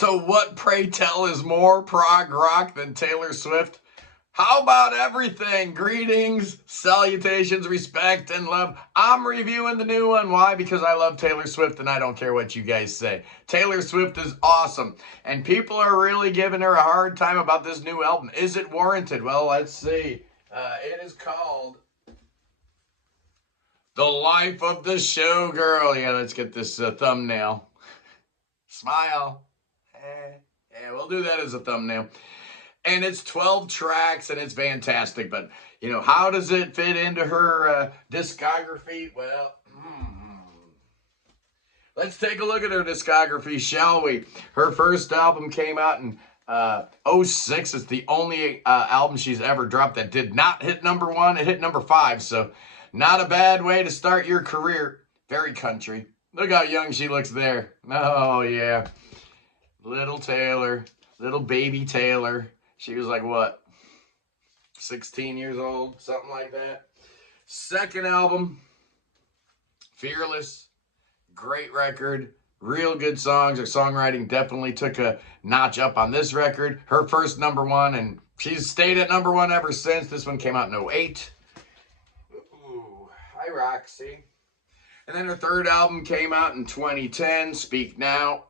So what, pray tell, is more prog rock than Taylor Swift? How about everything? Greetings, salutations, respect, and love. I'm reviewing the new one. Why? Because I love Taylor Swift and I don't care what you guys say. Taylor Swift is awesome. And people are really giving her a hard time about this new album. Is it warranted? Well, let's see. It is called The Life of the Showgirl. Yeah, let's get this thumbnail. Smile. Yeah, we'll do that as a thumbnail. And it's 12 tracks, and it's fantastic. But, you know, how does it fit into her discography? Well, let's take a look at her discography, shall we? Her first album came out in 06. It's the only album she's ever dropped that did not hit #1. It hit #5, so not a bad way to start your career. Very country. Look how young she looks there. Oh, yeah. Little Taylor, little baby Taylor. She was like, what, 16 years old, something like that. Second album, Fearless, great record, real good songs. Her songwriting definitely took a notch up on this record. Her first #1, and she's stayed at #1 ever since. This one came out in 08. Ooh, hi, Roxy. And then her third album came out in 2010, Speak Now.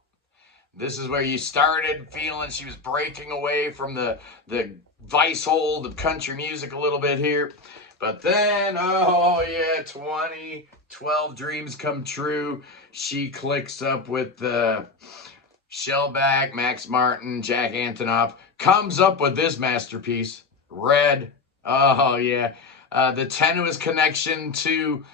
This is where you started feeling she was breaking away from the vice hold of country music a little bit here. But then, oh yeah, 2012 Dreams Come True. She clicks up with Shellback, Max Martin, Jack Antonoff. Comes up with this masterpiece, Red. Oh yeah. The tenuous connection to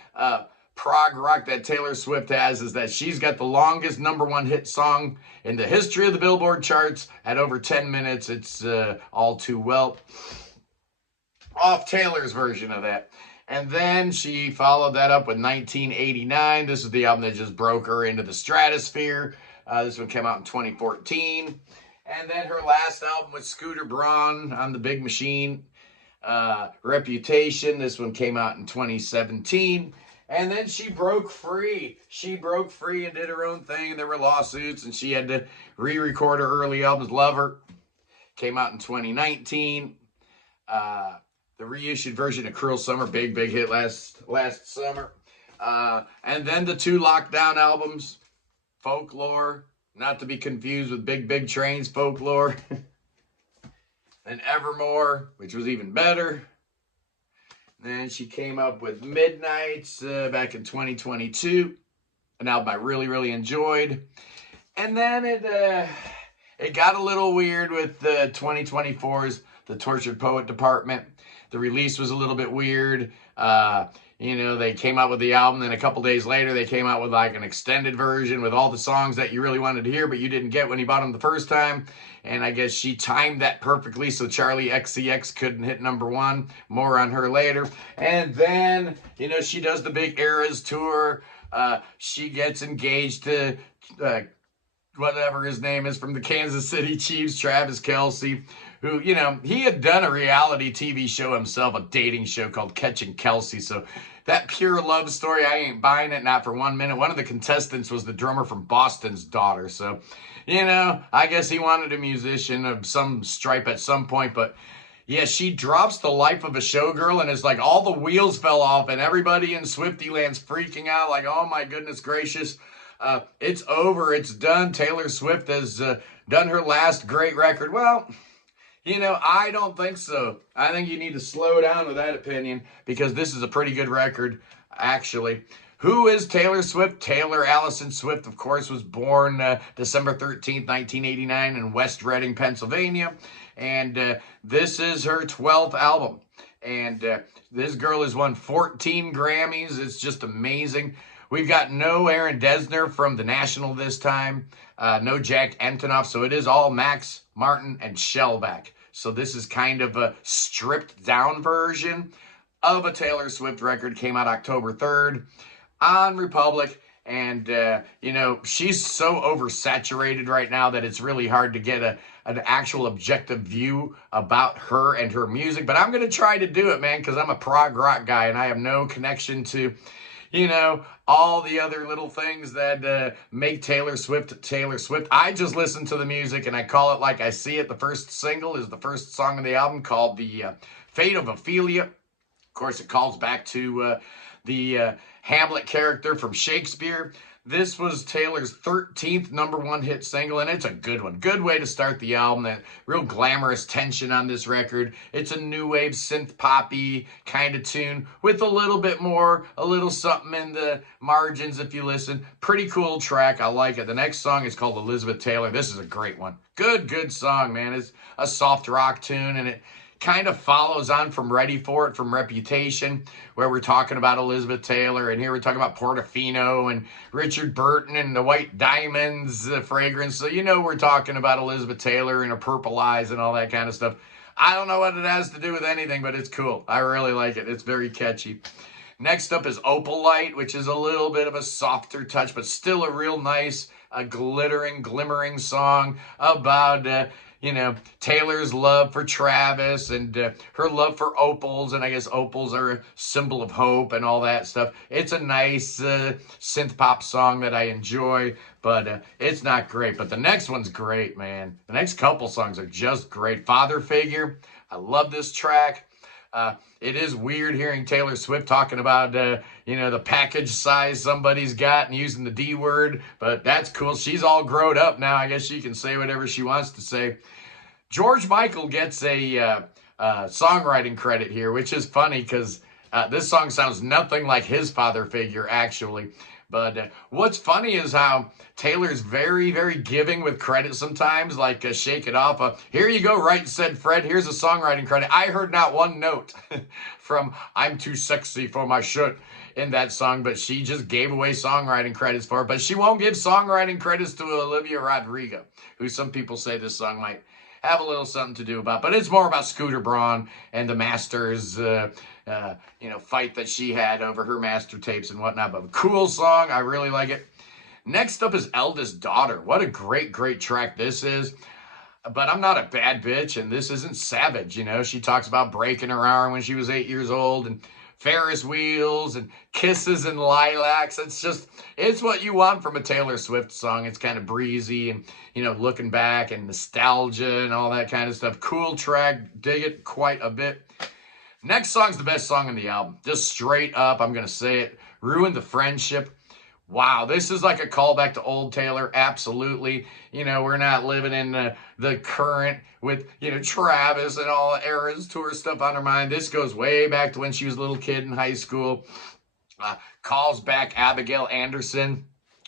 prog rock that Taylor Swift has is that she's got the longest #1 hit song in the history of the Billboard charts at over 10 minutes. It's All Too Well. Off Taylor's version of that. And then she followed that up with 1989. This is the album that just broke her into the stratosphere. This one came out in 2014. And then her last album with Scooter Braun on the Big Machine, Reputation. This one came out in 2017. And then she broke free. She broke free and did her own thing. There were lawsuits, and she had to re-record her early albums. Lover came out in 2019. The reissued version of Cruel Summer, big hit last summer. And then the 2 lockdown albums, Folklore, not to be confused with Big Train's Folklore. And Evermore, which was even better. Then she came up with Midnights back in 2022, an album I really enjoyed. And then it got a little weird with 2024's The Tortured Poet Department. The release was a little bit weird. You know, they came out with the album, then a couple days later, they came out with like an extended version with all the songs that you really wanted to hear, but you didn't get when you bought them the first time. And I guess she timed that perfectly so Charlie XCX couldn't hit #1. More on her later. And then, you know, she does the big Eras tour. She gets engaged to whatever his name is from the Kansas City Chiefs, Travis Kelce, who, you know, he had done a reality TV show himself, a dating show called Catching Kelce. So that pure love story, I ain't buying it, not for 1 minute. One of the contestants was the drummer from Boston's Daughter. So, you know, I guess he wanted a musician of some stripe at some point. But yeah, she drops The Life of a Showgirl, and it's like all the wheels fell off, and everybody in Swiftie land's freaking out like, oh my goodness gracious. It's over. It's done. Taylor Swift has done her last great record. Well, you know, I don't think so. I think you need to slow down with that opinion because this is a pretty good record, actually. Who is Taylor Swift? Taylor Allison Swift, of course, was born December 13th, 1989 in West Reading, Pennsylvania. And this is her 12th album. And this girl has won 14 Grammys. It's just amazing. We've got no Aaron Dessner from The National this time. No Jack Antonoff. So it is all Max Martin and Shellback. So this is kind of a stripped down version of a Taylor Swift record. Came out October 3rd on Republic. And, you know, she's so oversaturated right now that it's really hard to get an actual objective view about her and her music. But I'm going to try to do it, man, because I'm a prog rock guy and I have no connection to, you know, all the other little things that make Taylor Swift Taylor Swift. I just listen to the music and I call it like I see it. The first single is the first song of the album called The Fate of Ophelia. Of course, it calls back to the Hamlet character from Shakespeare. This was Taylor's 13th #1 hit single, and it's a good one. Good way to start the album. That real glamorous tension on this record. It's a new wave synth poppy kind of tune with a little bit more, a little something in the margins if you listen. Pretty cool track. I like it. The next song is called Elizabeth Taylor. This is a great one. Good song, man. It's a soft rock tune, and it kind of follows on from Ready For It from Reputation, where we're talking about Elizabeth Taylor, and here we're talking about Portofino and Richard Burton and the White Diamonds fragrance. So you know we're talking about Elizabeth Taylor and her purple eyes and all that kind of stuff. I don't know what it has to do with anything, but it's cool. I really like it. It's very catchy. Next up is Opal Light, which is a little bit of a softer touch, but still a real nice, glimmering song about you know, Taylor's love for Travis and her love for opals. And I guess opals are a symbol of hope and all that stuff. It's a nice synth pop song that I enjoy, but it's not great. But the next one's great, man. The next couple songs are just great. Father Figure. I love this track. It is weird hearing Taylor Swift talking about, you know, the package size somebody's got and using the D word, but that's cool. She's all grown up now. I guess she can say whatever she wants to say. George Michael gets a songwriting credit here, which is funny because this song sounds nothing like his Father Figure, actually. But what's funny is how Taylor's very giving with credit sometimes, like Shake It Off. Here you go, Right Said Fred. Here's a songwriting credit. I heard not one note from I'm Too Sexy for My Shirt in that song, but she just gave away songwriting credits for it. But she won't give songwriting credits to Olivia Rodrigo, who some people say this song might have a little something to do about, but it's more about Scooter Braun and the Masters, you know, fight that she had over her master tapes and whatnot. But a cool song, I really like it. Next up is Eldest Daughter. What a great track this is. But I'm not a bad bitch, and this isn't Savage. You know, she talks about breaking her arm when she was 8 years old, and Ferris wheels and kisses and lilacs. It's what you want from a Taylor Swift song. It's kind of breezy and, you know, looking back and nostalgia and all that kind of stuff. Cool track. Dig it quite a bit. Next song's the best song on the album. Just straight up, I'm going to say it. Ruin the Friendship. Wow, this is like a callback to old Taylor. Absolutely. You know, we're not living in the current with, you know, Travis and all Eras Tour stuff on her mind. This goes way back to when she was a little kid in high school. Calls back Abigail Anderson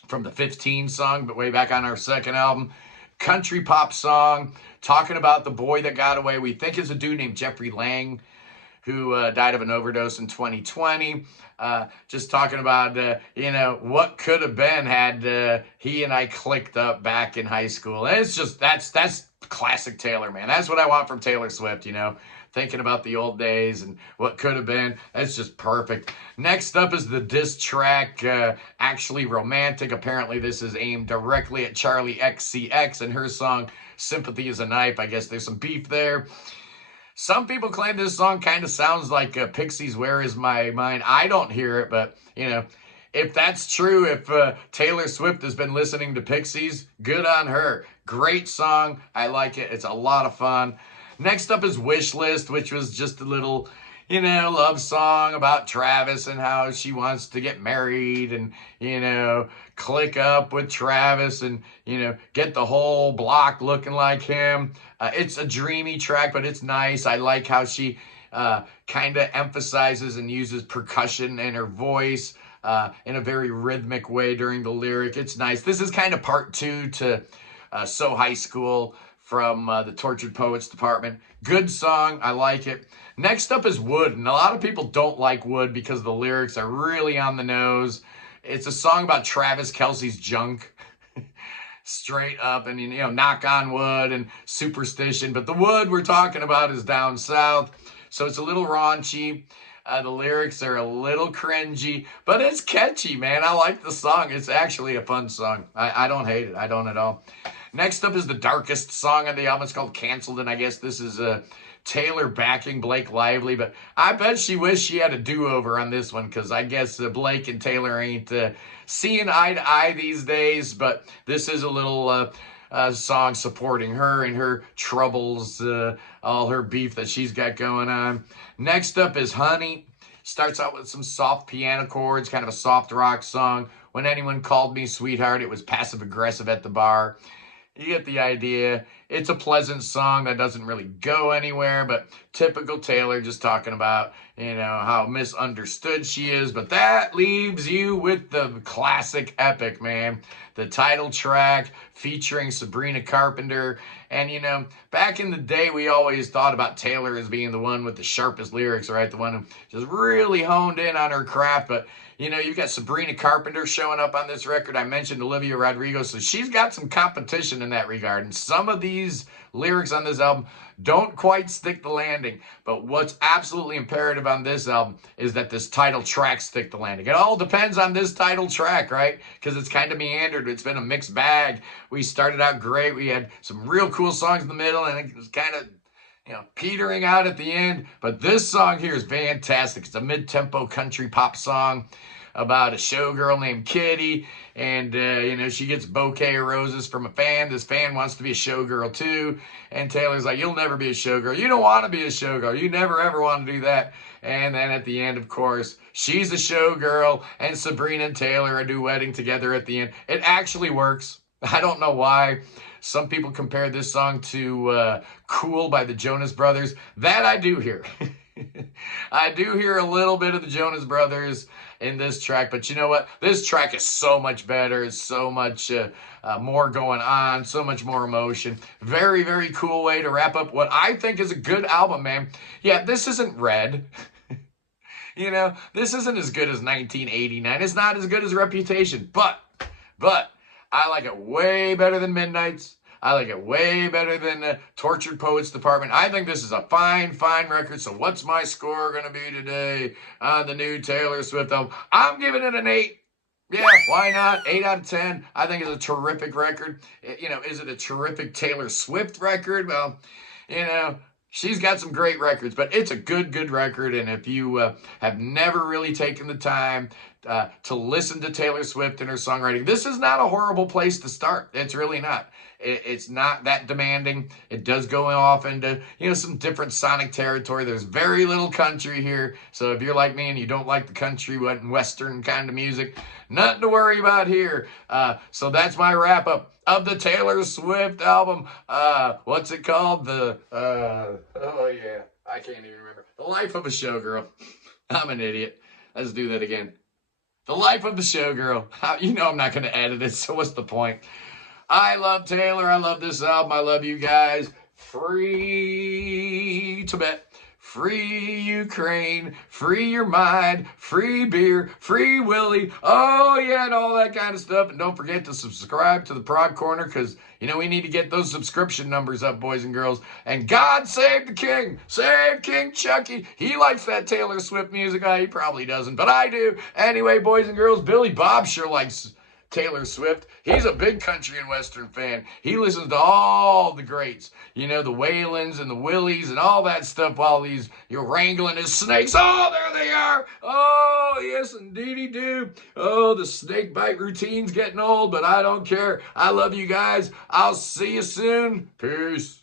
from the 15 song, but way back on our second album. Country pop song, talking about the boy that got away. We think is a dude named Jeffrey Lang, who died of an overdose in 2020. Just talking about, you know, what could have been had he and I clicked up back in high school. And it's just, that's classic Taylor, man. That's what I want from Taylor Swift, you know, thinking about the old days and what could have been. That's just perfect. Next up is the diss track, Actually Romantic. Apparently this is aimed directly at Charlie XCX and her song, Sympathy is a Knife. I guess there's some beef there. Some people claim this song kind of sounds like Pixies' Where Is My Mind. I don't hear it, but, you know, if that's true, if Taylor Swift has been listening to Pixies, good on her. Great song. I like it. It's a lot of fun. Next up is Wish List, which was just a little, you know, love song about Travis and how she wants to get married and, you know, click up with Travis and, you know, get the whole block looking like him. It's a dreamy track, but it's nice. I like how she kind of emphasizes and uses percussion in her voice in a very rhythmic way during the lyric. It's nice. This is kind of part 2 to So High School from the Tortured Poets Department. Good song. I like it. Next up is Wood, and a lot of people don't like Wood because the lyrics are really on the nose. It's a song about Travis Kelce's junk. Straight up, and, you know, knock on wood and superstition. But the wood we're talking about is down south, so it's a little raunchy. The lyrics are a little cringy, but it's catchy, man. I like the song. It's actually a fun song. I don't hate it. I don't at all. Next up is the darkest song on the album. It's called Canceled, and I guess this is Taylor backing Blake Lively, but I bet she wished she had a do-over on this one, because I guess Blake and Taylor ain't seeing eye to eye these days, but this is a little song supporting her and her troubles, all her beef that she's got going on. Next up is Honey. Starts out with some soft piano chords, kind of a soft rock song. When anyone called me sweetheart, it was passive aggressive at the bar. You get the idea. It's a pleasant song that doesn't really go anywhere, but typical Taylor, just talking about, how misunderstood she is. But that leaves you with the classic epic, man. The title track featuring Sabrina Carpenter. And, back in the day, we always thought about Taylor as being the one with the sharpest lyrics, right? The one who just really honed in on her craft. But, you've got Sabrina Carpenter showing up on this record. I mentioned Olivia Rodrigo, so she's got some competition in that regard. And some of these lyrics on this album don't quite stick the landing. But what's absolutely imperative on this album is that this title track stick the landing. It all depends on this title track, right? Because it's kind of meandered. It's been a mixed bag. We started out great. We had some real cool songs in the middle, and it was kind of petering out at the end. But this song here is fantastic. It's a mid-tempo country pop song about a showgirl named Kitty, and she gets a bouquet of roses from a fan. This fan wants to be a showgirl too, and Taylor's like, you'll never be a showgirl. You don't want to be a showgirl. You never ever want to do that. And then at the end, of course, she's a showgirl, and Sabrina and Taylor are duetting together at the end. It actually works. I don't know why. Some people compare this song to Cool by the Jonas Brothers. That I do hear. I do hear a little bit of the Jonas Brothers in this track, but you know what? This track is so much better. It's so much more going on, so much more emotion. Very, very cool way to wrap up what I think is a good album, man. Yeah, this isn't Red. This isn't as good as 1989. It's not as good as Reputation, but I like it way better than Midnight's. I like it way better than Tortured Poets Department. I think this is a fine, fine record. So what's my score going to be today on the new Taylor Swift album? I'm giving it an 8. Yeah, why not? 8 out of 10. I think it's a terrific record. Is it a terrific Taylor Swift record? Well, she's got some great records, but it's a good record. And if you have never really taken the time to listen to Taylor Swift and her songwriting, this is not a horrible place to start. It's really not. It's not that demanding. It does go off into, some different sonic territory. There's very little country here. So if you're like me and you don't like the country and Western kind of music, nothing to worry about here. So that's my wrap up of the Taylor Swift album. What's it called? I can't even remember. The Life of a Showgirl. I'm an idiot. Let's do that again. The Life of the Showgirl. I'm not going to edit it, so what's the point? I love Taylor. I love this album. I love you guys. Free Tibet. Free Ukraine. Free your mind. Free beer. Free Willie. Oh, yeah, and all that kind of stuff. And don't forget to subscribe to the Prog Corner, because, we need to get those subscription numbers up, boys and girls. And God save the king. Save King Chucky. He likes that Taylor Swift music. He probably doesn't, but I do. Anyway, boys and girls, Billy Bob sure likes Taylor Swift. He's a big country and Western fan. He listens to all the greats, the Waylons and the Willies and all that stuff while you're wrangling his snakes. Oh, there they are. Oh, yes, indeedy do. Oh, the snake bite routine's getting old, but I don't care. I love you guys. I'll see you soon. Peace.